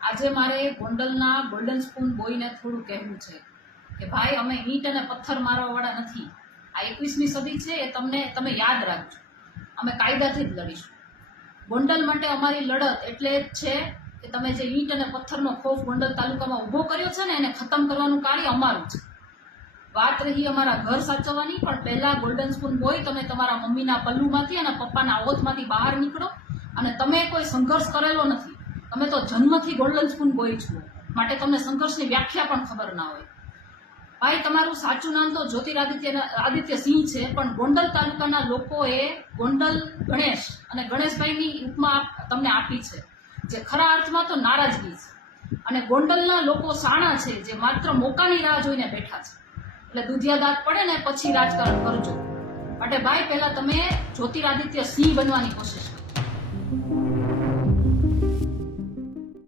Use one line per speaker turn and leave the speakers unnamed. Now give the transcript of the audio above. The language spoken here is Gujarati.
આજે મારે ગોંડલના ગોલ્ડન સ્પૂન બોયને થોડું કહેવું છે કે ભાઈ, અમે ઈંટ અને પથ્થર મારવાવાળા નથી. આ એકવીસમી સદી છે એ તમને, તમે યાદ રાખજો. અમે કાયદાથી જ લડીશું. ગોંડલ માટે અમારી લડત એટલે જ છે કે તમે જે ઈંટ અને પથ્થરનો ખોફ ગોંડલ તાલુકામાં ઊભો કર્યો છે ને, એને ખતમ કરવાનું કાર્ય અમારું છે. વાત રહી અમારા ઘર સાચવવાની, પણ પહેલાં ગોલ્ડન સ્પૂન બોય તમે તમારા મમ્મીના પલ્લુમાંથી અને પપ્પાના ઓથમાંથી બહાર નીકળો અને તમે કોઈ સંઘર્ષ કરેલો નથી. તમે તો જન્મથી ગોલ્ડન સ્પૂન બોય છો. માટે તમને સંઘર્ષની વ્યાખ્યા પણ ખબર ના હોય. ભાઈ, તમારું સાચું નામ તો જ્યોતિરાદિત્ય, આદિત્ય સિંહ છે, પણ ગોંડલ તાલુકાના લોકોએ ગોંડલ ગણેશ અને ગણેશભાઈની ઉપમા તમને આપી છે, જે ખરા અર્થમાં તો નારાજગી છે. અને ગોંડલના લોકો સાણા છે, જે માત્ર મોકાની રાહ જોઈને બેઠા છે. એટલે દુધિયા દાંત પડે ને પછી રાજકારણ કરજો. માટે ભાઈ, પહેલાં તમે જ્યોતિરાદિત્ય સિંહ બનવાની કોશિશ કરો.